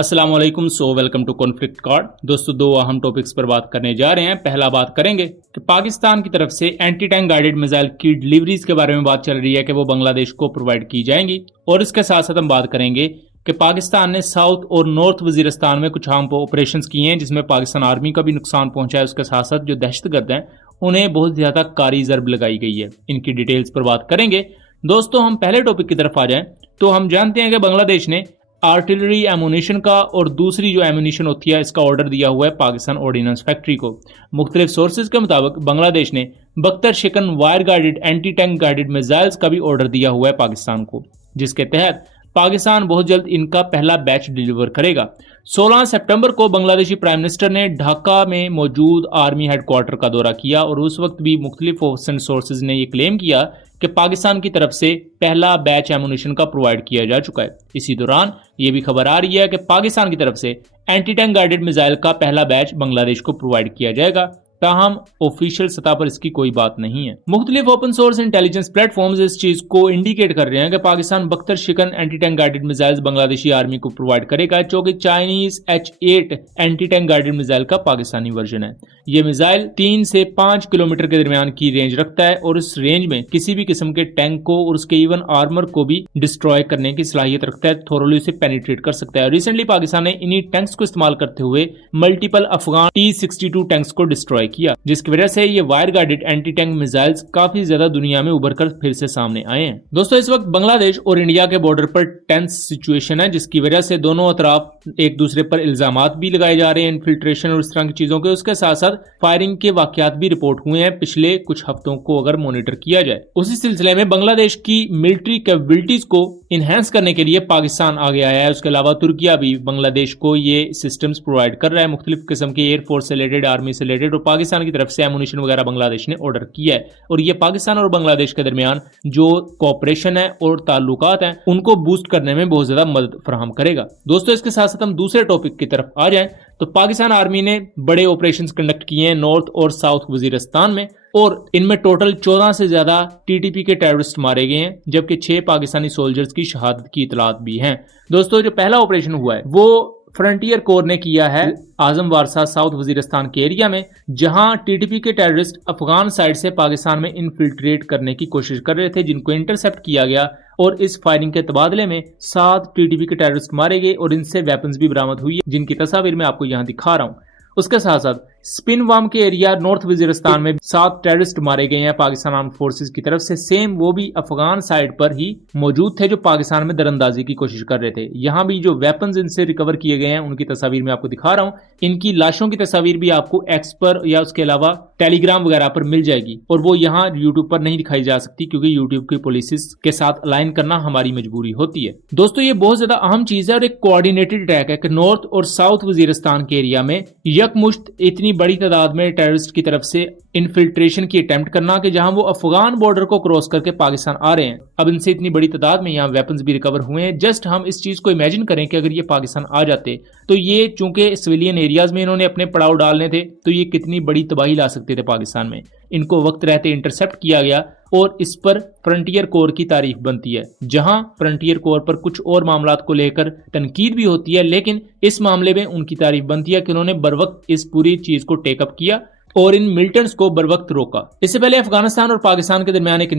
अस्सलाम वालेकुम। Welcome to conflict card. दोस्तों, दो अहम टॉपिक्स पर बात करने जा रहे हैं। पहला बात करेंगे कि पाकिस्तान की तरफ से एंटी टैंक गाइडेड मिसाइल की डिलीवरीज के बारे में बात चल रही है कि वो बांग्लादेश को प्रोवाइड की जाएंगी, और इसके साथ साथ हम बात करेंगे कि पाकिस्तान ने साउथ और नॉर्थ वजीरिस्तान में कुछ अहम ऑपरेशंस किए हैं जिसमें पाकिस्तान आर्मी का भी नुकसान पहुंचा है। उसके साथ साथ जो दहशतगर्द हैं उन्हें बहुत ज्यादा कारी जरब लगाई गई है। इनकी डिटेल्स पर बात करेंगे। दोस्तों, हम पहले टॉपिक की तरफ आ जाएं तो हम जानते हैं कि बांग्लादेश ने आर्टिलरी एमुनिशन का और दूसरी जो एमुनिशन होती है इसका ऑर्डर दिया हुआ है पाकिस्तान ऑर्डिनेंस फैक्ट्री को। मुख्तलिफ सोर्सेज के मुताबिक बांग्लादेश ने बख्तर शिकन wire guided anti tank guided missiles का भी ऑर्डर दिया हुआ है पाकिस्तान को, जिसके तहत पाकिस्तान बहुत जल्द इनका पहला बैच डिलीवर करेगा। 16 सितंबर को बांग्लादेशी प्राइम मिनिस्टर ने ढाका में मौजूद आर्मी हेडक्वार्टर का दौरा किया और उस वक्त भी मुख्तलिफ सोर्सेज ने यह क्लेम किया कि पाकिस्तान की तरफ से पहला बैच एमुनिशन का प्रोवाइड किया जा चुका है। इसी दौरान ये भी खबर आ रही है कि पाकिस्तान की तरफ से एंटी टैंक गाइडेड मिसाइल का पहला बैच बांग्लादेश को प्रोवाइड किया जाएगा, ताहम ऑफिशियल सतह पर इसकी कोई बात नहीं है। मुख्तलिफ ओपन सोर्स इंटेलिजेंस प्लेटफॉर्म्स इस चीज को इंडिकेट कर रहे हैं कि पाकिस्तान बख्तर शिकन anti tank guided missiles Bangladeshi army को प्रोवाइड करेगा, जो कि Chinese H-8 anti tank guided missile का पाकिस्तानी वर्जन है। यह मिसाइल 3 से 5 किलोमीटर के दरमियान की रेंज रखता है और इस रेंज में किसी भी किस्म के टैंक को और उसके इवन आर्मर को भी डिस्ट्रॉय करने की सलाहियत रखता है, थोरली उसे पेनिट्रेट कर सकता है। रिसेंटली पाकिस्तान ने इन्हीं टैंक्स को इस्तेमाल करते हुए मल्टीपल अफगान T-62 टैंक्स को डिस्ट्रॉय किया, जिसकी वजह से ये wire guided anti tank missiles काफी ज्यादा दुनिया में उभर कर फिर से सामने आए हैं। दोस्तों, इस वक्त बांग्लादेश और इंडिया के बॉर्डर पर टेंस सिचुएशन है, जिसकी वजह से दोनों अतराफ एक दूसरे पर इल्जामात भी लगाए जा रहे हैं, इन्फिल्ट्रेशन और इस तरह की चीजों के। उसके साथ साथ फायरिंग के वाकयात भी रिपोर्ट हुए हैं पिछले कुछ हफ्तों को अगर मॉनिटर किया जाए। उसी सिलसिले में बांग्लादेश की मिलिट्री कैपेबिलिटीज को इनहेंस करने के लिए पाकिस्तान आगे आया है। उसके अलावा तुर्किया भी बांग्लादेश को ये सिस्टम्स प्रोवाइड कर रहा है, मुख्तलिफ किस्म के एयरफोर्स से रिलेटेड, आर्मी से रिलेटेड, और पाकिस्तान की तरफ से एमुनिशन वगैरह बांग्लादेश ने ऑर्डर किया है। और ये पाकिस्तान और बांग्लादेश के दरमियान जो कोऑपरेशन है और ताल्लुकात हैं उनको बूस्ट करने में बहुत ज्यादा मदद फराहम करेगा। दोस्तों, इसके साथ साथ हम दूसरे टॉपिक की तरफ आ जाएं तो पाकिस्तान आर्मी ने बड़े ऑपरेशंस कंडक्ट किए हैं नॉर्थ और साउथ वजीरिस्तान में, और इनमें टोटल 14 से ज्यादा TTP के टेररिस्ट मारे गए हैं, जबकि 6 पाकिस्तानी सोल्जर्स की शहादत की इतलात भी हैं। दोस्तों, जो पहला ऑपरेशन हुआ है वो फ्रंटियर कोर ने किया है आजम वारसा साउथ वजीरिस्तान के एरिया में, जहां TTP के टेररिस्ट अफगान साइड से पाकिस्तान में इन्फिल्ट्रेट करने की कोशिश कर रहे थे, जिनको इंटरसेप्ट किया गया और इस फायरिंग के तबादले में 7 TTP के टेररिस्ट मारे गए और इनसे वेपन्स भी बरामद हुई है, जिनकी तस्वीर मैं आपको यहां दिखा रहा हूं। उसके साथ साथ स्पिनवाम के एरिया नॉर्थ वजीरिस्तान में 7 टेररिस्ट मारे गए हैं पाकिस्तान आर्म्ड फोर्सेस की तरफ से। सेम वो भी अफगान साइड पर ही मौजूद थे जो पाकिस्तान में दरअंदाजी की कोशिश कर रहे थे। यहाँ भी जो वेपन्स इनसे रिकवर किए गए हैं उनकी तस्वीर मैं आपको दिखा रहा हूँ। इनकी लाशों की तस्वीर भी आपको एक्स पर या उसके अलावा टेलीग्राम वगैरह पर मिल जाएगी, और वो यहाँ यूट्यूब पर नहीं दिखाई जा सकती क्योंकि यूट्यूब की पॉलिसीज के साथ अलाइन करना हमारी मजबूरी होती है। दोस्तों, ये बहुत ज्यादा अहम चीज है और एक कोऑर्डिनेटेड अटैक है कि नॉर्थ और साउथ वजीरिस्तान के एरिया में यकमुश्त इतनी बड़ी तादाद में टेररिस्ट की तरफ से इन्फिल्ट्रेशन की अटेम्प्ट करना कि जहां वो अफगान बॉर्डर को क्रॉस करके पाकिस्तान आ रहे हैं। अब इनसे इतनी बड़ी तादाद में यहाँ वेपन्स भी रिकवर हुए हैं। जस्ट हम इस चीज को इमेजिन करें कि अगर ये पाकिस्तान आ जाते तो ये चूंकि सिविलियन एरियाज में इन्होंने अपने पड़ाव डालने थे तो ये कितनी बड़ी तबाही ला सकते थे पाकिस्तान में। इनको वक्त रहते इंटरसेप्ट किया गया और इस पर फ्रंटियर कोर की तारीफ बनती है, जहां फ्रंटियर कोर पर कुछ और मामलात को लेकर तनकीद भी होती है, लेकिन इस मामले में उनकी तारीफ बनती है कि उन्होंने बरवक्त इस पूरी चीज को टेकअप किया और इन मिलिटेंट्स को बरवक्त रोका। इससे पहले अफगानिस्तान और पाकिस्तान के दरमियान एक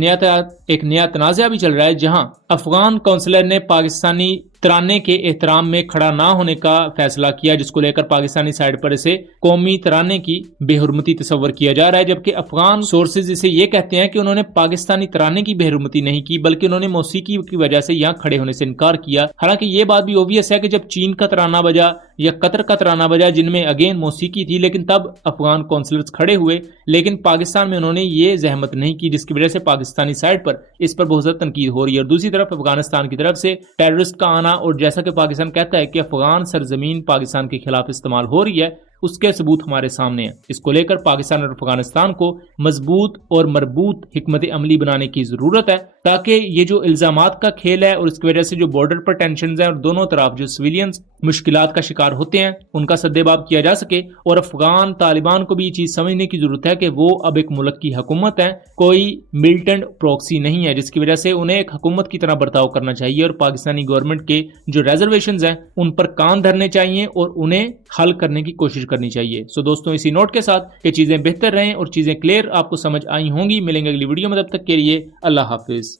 नया तनाज़ा भी चल रहा है, जहां अफगान काउंसलर ने पाकिस्तानी तराने के एहतराम में खड़ा ना होने का फैसला किया, जिसको लेकर पाकिस्तानी साइड पर इसे कौमी तराने की बेहुरमती तस्वर किया जा रहा है, जबकि अफगान सोर्सेज इसे ये कहते हैं कि उन्होंने पाकिस्तानी तराने की बेहुरमती नहीं की बल्कि उन्होंने मौसीकी की वजह से यहाँ खड़े होने से इनकार किया। हालांकि ये बात भी ओबियस है कि जब चीन का तराना बजा या कतर का तराना बजा जिनमें अगेन मौसीकी थी, लेकिन तब अफगान काउंसलर्स खड़े हुए, लेकिन पाकिस्तान में उन्होंने ये जहमत नहीं की, जिसकी वजह से पाकिस्तानी साइड पर इस पर बहुत ज्यादा तनकीद हो रही है। और दूसरी तरफ अफगानिस्तान की तरफ से टेररिस्ट का आना, और जैसा कि पाकिस्तान कहता है कि अफगान सरजमीन पाकिस्तान के खिलाफ इस्तेमाल हो रही है, اس کے ثبوت ہمارے سامنے ہیں۔ اس کو لے کر پاکستان اور افغانستان کو مضبوط اور مربوط حکمت عملی بنانے کی ضرورت ہے، تاکہ یہ جو الزامات کا کھیل ہے اور اس کی وجہ سے جو بارڈر پر ٹینشنز ہیں اور دونوں طرف جو سویلینز مشکلات کا شکار ہوتے ہیں ان کا سدباب کیا جا سکے، اور افغان طالبان کو بھی یہ چیز سمجھنے کی ضرورت ہے کہ وہ اب ایک ملک کی حکومت ہے، کوئی ملٹنٹ پروکسی نہیں ہے، جس کی وجہ سے انہیں ایک حکومت کی طرح برتاؤ کرنا چاہیے اور پاکستانی گورنمنٹ کے جو ریزرویشنز ہیں ان پر کان دھرنے چاہیے اور انہیں حل کرنے کی کوشش کرنی چاہیے۔ سو دوستوں، اسی نوٹ کے ساتھ کہ چیزیں بہتر رہیں اور چیزیں کلیئر آپ کو سمجھ آئی ہوں گی، ملیں گے اگلی ویڈیو میں، تب تک کے لیے اللہ حافظ۔